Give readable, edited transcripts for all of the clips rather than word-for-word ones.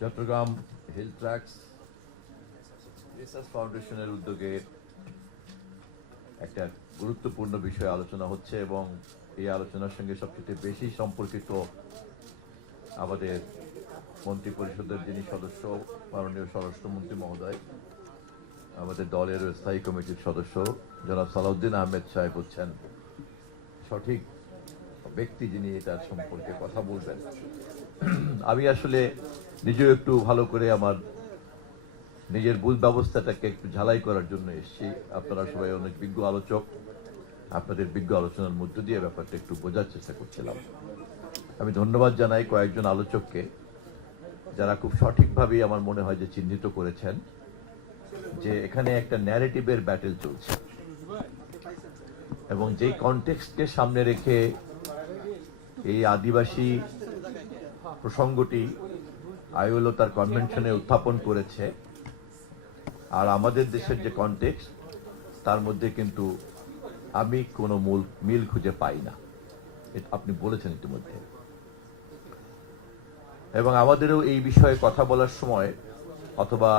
Chittagong hill tracts research ফাউন্ডেশনের উদ্যোগে একটা গুরুত্বপূর্ণ বিষয়ে আলোচনা হচ্ছে এবং এই আলোচনার সঙ্গে সবচেয়ে বেশি সম্পর্কিত আমাদের মন্ত্রী পরিষদের যিনি সদস্য মাননীয় স্বরাষ্ট্রমন্ত্রী মহোদয়, আমাদের দলের স্থায়ী কমিটির সদস্য জনাব সালাউদ্দিন আহমেদ সাহেব হচ্ছেন সঠিক ব্যক্তি যিনি এটার সম্পর্কে কথা বলবেন। আমি আসলে নিজেও একটু ভালো করে আমার নিজের ভুল ব্যবস্থাটাকে একটু ঝালাই করার জন্য এসেছি। আপনারা সবাই অনেক বিজ্ঞ আলোচক, আপনাদের বিজ্ঞ আলোচনার মধ্য দিয়ে ব্যাপারটা একটু বোঝার চেষ্টা করছিলাম। আমি ধন্যবাদ জানাই কয়েকজন আলোচককে যারা খুব সঠিকভাবে আমার মনে হয় যে চিহ্নিত করেছেন যে এখানে একটা ন্যারেটিভের ব্যাটেল চলছে এবং যেই কনটেক্সটকে সামনে রেখে এই আদিবাসী প্রসঙ্গটি আইএলও তার কনভেনশনে উত্থাপন করেছে, আর আমাদের দেশের যে কনটেক্সট তার মধ্যে কিন্তু আমি কোনো মিল খুঁজে পাই না। এটা আপনি বলেছেন ইতিমধ্যে, এবং আমাদেরও এই বিষয়ে কথা বলার সময় অথবা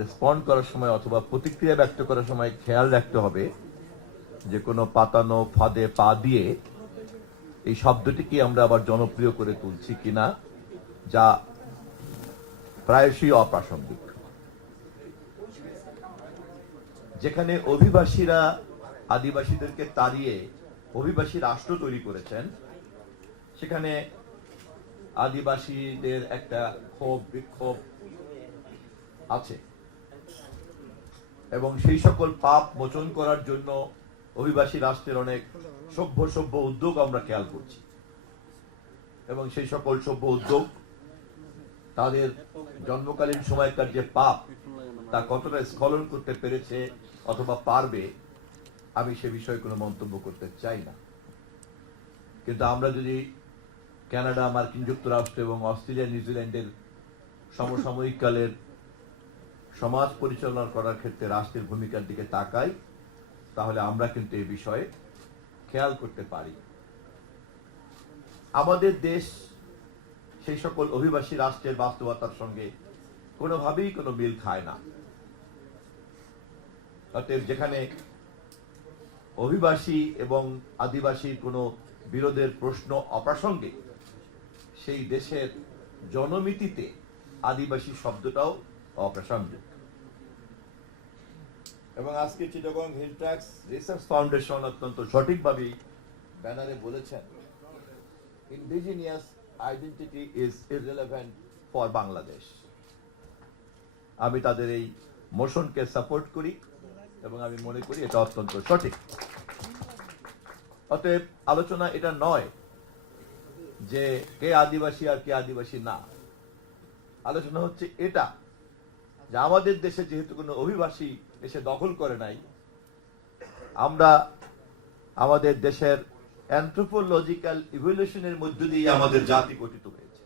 রেসপন্ড করার সময় অথবা প্রতিক্রিয়া ব্যক্ত করার সময় খেয়াল রাখতে হবে যে কোনো পাতানো ফাঁদে পা দিয়ে এই শব্দটিকে আমরা আবার জনপ্রিয় করে তুলছি কিনা, যা প্রায়শই অপ্রাসঙ্গিক। যেখানে অভিবাসীরা আদিবাসীদেরকে তাড়িয়ে অভিবাসী রাষ্ট্র তৈরি করেছেন, সেখানে আদিবাসীদের একটা ক্ষোভ বিক্ষোভ আছে এবং সেই সকল পাপ মোচন করার জন্য অভিবাসী রাষ্ট্রের অনেক সভ্য উদ্যোগ আমরা খেয়াল করছি এবং সেই সকল সভ্য উদ্যোগ তাদের জন্মকালীন সময়কার যে পাপ তা কতটা স্খলন করতে পেরেছে অথবা পারবে, আমি সে বিষয়ে কোনো মন্তব্য করতে চাই না। কিন্তু আমরা যদি কানাডা, মার্কিন যুক্তরাষ্ট্র এবং অস্ট্রেলিয়া, নিউজিল্যান্ডের সমসাময়িক কালের সমাজ পরিচালনা করার ক্ষেত্রে রাষ্ট্রের ভূমিকার দিকে তাকাই, তাহলে আমরা কিন্তু এই বিষয়ে খেয়াল করতে পারি আমাদের দেশ সেই সকল অভিবাসী রাষ্ট্রের বাস্তবতার সঙ্গে কোনোভাবেই কোনো মিল খায় না। অতএব যেখানে অভিবাসী এবং আদিবাসীর কোনো বিরোধের প্রশ্ন অপ্রাসঙ্গিক, সেই দেশের জনমিতিতে আদিবাসী শব্দটাও অপ্রাসঙ্গিক। এবং আজকে Chittagong hill tracts research foundation অত্যন্ত সঠিকভাবেই ব্যানারে বলেছেন, indigenous identity is irrelevant for Bangladesh. আমি তাদের এই মোশনকে সাপোর্ট করি এবং আমি মনে করি এটা অত্যন্ত সঠিক। অতএব আলোচনা এটা নয় যে কে আদিবাসী আর কে আদিবাসী না। আলোচনা হচ্ছে এটা যে আমাদের দেশে যেহেতু কোনো অভিবাসী এসে দখল করে নাই, আমরা আমাদের দেশের অ্যানথ্রোপোলজিক্যাল ইভলিউশনের মধ্য দিয়ে আমাদের জাতি গঠিত হয়েছে।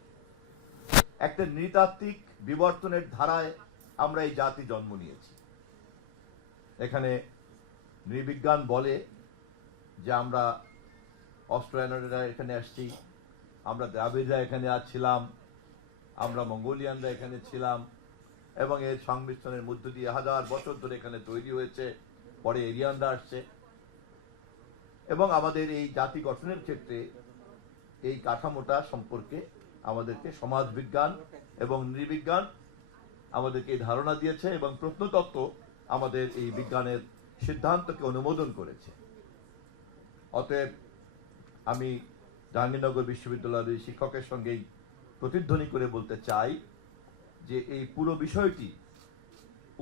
একটা নৃতাত্ত্বিক বিবর্তনের ধারায় আমরা এই জাতি জন্ম নিয়েছি। এখানে নৃবিজ্ঞান বলে যে আমরা অস্ট্রোয়ানরা এখানে আসছি, আমরা দ্রাবিড়রা এখানে ছিলাম, আমরা মঙ্গোলিয়ানরা এখানে ছিলাম এবং এর সংমিশ্রণের মধ্য দিয়ে হাজার বছর ধরে এখানে তৈরি হয়েছে। পরে এরিয়ানরা আসছে এবং আমাদের এই জাতি গঠনের ক্ষেত্রে এই কাঠামোটা সম্পর্কে আমাদেরকে সমাজবিজ্ঞান এবং নৃবিজ্ঞান আমাদেরকে এই ধারণা দিয়েছে এবং প্রত্নতত্ত্ব আমাদের এই বিজ্ঞানের সিদ্ধান্তকে অনুমোদন করেছে। অতএব আমি জাহাঙ্গীরনগর বিশ্ববিদ্যালয়ের শিক্ষকের সঙ্গেই প্রতিধ্বনি করে বলতে চাই যে এই পুরো বিষয়টি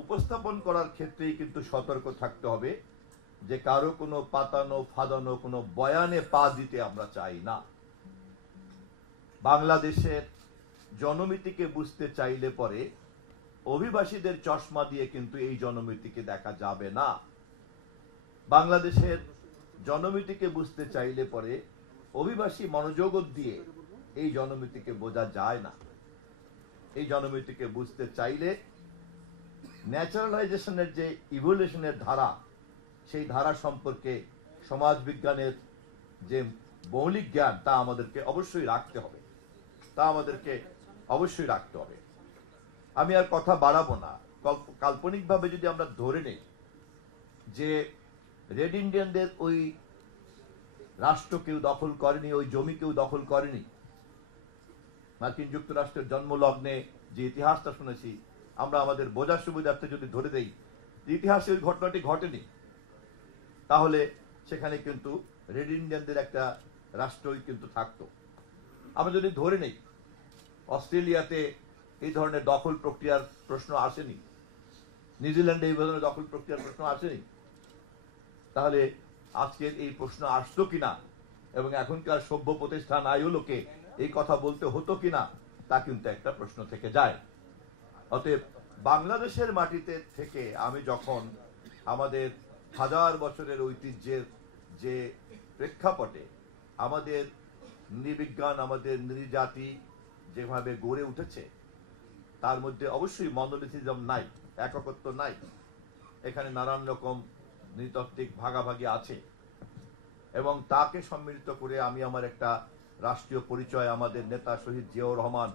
উপস্থাপন করার ক্ষেত্রেই কিন্তু সতর্ক থাকতে হবে যে কারো কোনো পাতানো ফাঁদানো কোনো বয়ানে পা দিতে আমরা চাই না। বাংলাদেশের জনমিতিকে বুঝতে চাইলে পরে অভিবাসীদের চশমা দিয়ে কিন্তু এই জনমিতিকে দেখা যাবে না। বাংলাদেশের জনমিতিকে বুঝতে চাইলে পরে অভিবাসী মনোযোগ দিয়ে এই জনমিতিকে বোঝা যায় না। এই জনমিতিকে বুঝতে চাইলে ন্যাচারালাইজেশনের যে ইভলিউশনের ধারা, সেই ধারা সম্পর্কে সমাজ বিজ্ঞানের যে মৌলিক জ্ঞান তা আমাদেরকে অবশ্যই রাখতে হবে, তা আমাদেরকে অবশ্যই রাখতে হবে। আমি আর কথা বাড়াবো না। কাল্পনিকভাবে যদি আমরা ধরে নেই যে রেড ইন্ডিয়ানদের ওই রাষ্ট্র কেউ দখল করেনি, ওই জমি কেউ দখল করেনি, মার্কিন যুক্তরাষ্ট্রের জন্মলগ্নে যে ইতিহাসটা শুনেছি আমরা আমাদের বোঝার সুবিধার্থে যদি ধরে দেই ইতিহাসে ওই ঘটনাটি ঘটেনি, তাহলে সেখানে কিন্তু রেড ইন্ডিয়ানদের একটা রাষ্ট্রই কিন্তু থাকতো। আমরা যদি ধরে নেই অস্ট্রেলিয়াতে এই ধরনের দখল প্রক্রিয়ার প্রশ্ন আসেনি, নিউজিল্যান্ডে এই ধরনের দখল প্রক্রিয়ার প্রশ্ন আসেনি, তাহলে আজকের এই প্রশ্ন আসতো কিনা এবং এখনকার সভ্য প্রতিষ্ঠান আইওলোকে এই কথা বলতে হতো কিনা তা কিন্তু একটা প্রশ্ন থেকে যায়। অতএব বাংলাদেশের মাটিতে থেকে আমি যখন আমাদের হাজার বছরের ঐতিহ্যের যে প্রেক্ষাপটে আমাদের নৃবিজ্ঞান, আমাদের নৃজাতি যেভাবে গড়ে উঠেছে তার মধ্যে অবশ্যই মনোলিথিজম নাই, এককত্ব নাই, এখানে নানান রকম নৃতাত্ত্বিক ভাগাভাগি আছে এবং তাকে সম্মিলিত করে আমি আমার একটা রাষ্ট্রীয় পরিচয়, আমাদের নেতা শহীদ জিয়াউর রহমান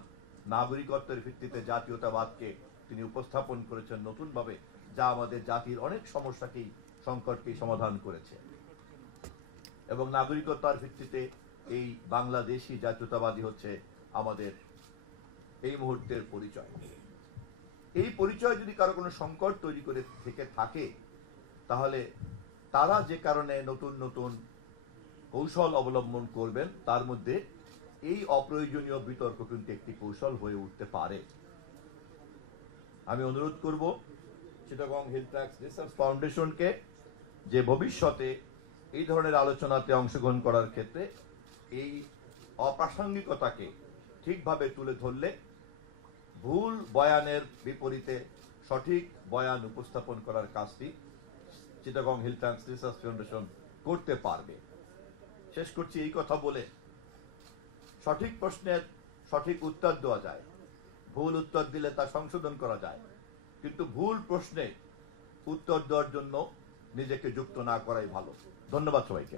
নাগরিকত্বের ভিত্তিতে জাতীয়তাবাদকে তিনি উপস্থাপন করেছেন নতুনভাবে, যা আমাদের জাতির অনেক সমস্যাকেই, সংকটকেই সমাধান করেছে এবং নাগরিকতার ভিত্তিতে এই বাংলাদেশি জাতীয়তাবাদী হচ্ছে আমাদের এই মুহূর্তের পরিচয়। এই পরিচয় যদি কারো কোনো সংকট তৈরি করে থেকে থাকে তাহলে তারা যে কারণে নতুন নতুন কৌশল অবলম্বন করবেন তার মধ্যে এই অপ্রয়োজনীয় বিতর্ক কিন্তু একটি কৌশল হয়ে উঠতে পারে। আমি অনুরোধ করব চিটাগং হিল ট্র্যাক্স রিসার্চ ফাউন্ডেশনকে যে ভবিষ্যতে এই ধরনের আলোচনাতে অংশগ্রহণ করার ক্ষেত্রে এই অপ্রাসঙ্গিকতাকে ঠিকভাবে তুলে ধরলে ভুল বয়ানের বিপরীতে সঠিক বয়ান উপস্থাপন করার কাজটি Chittagong hill tracts research foundation করতে পারবে। শেষ করছি এই কথা বলে, সঠিক প্রশ্নের সঠিক উত্তর দেওয়া যায়, ভুল উত্তর দিলে তা সংশোধন করা যায়, কিন্তু ভুল প্রশ্নে উত্তর দেওয়ার জন্য নিজেকে যুক্ত না করাই ভালো। ধন্যবাদ সবাইকে।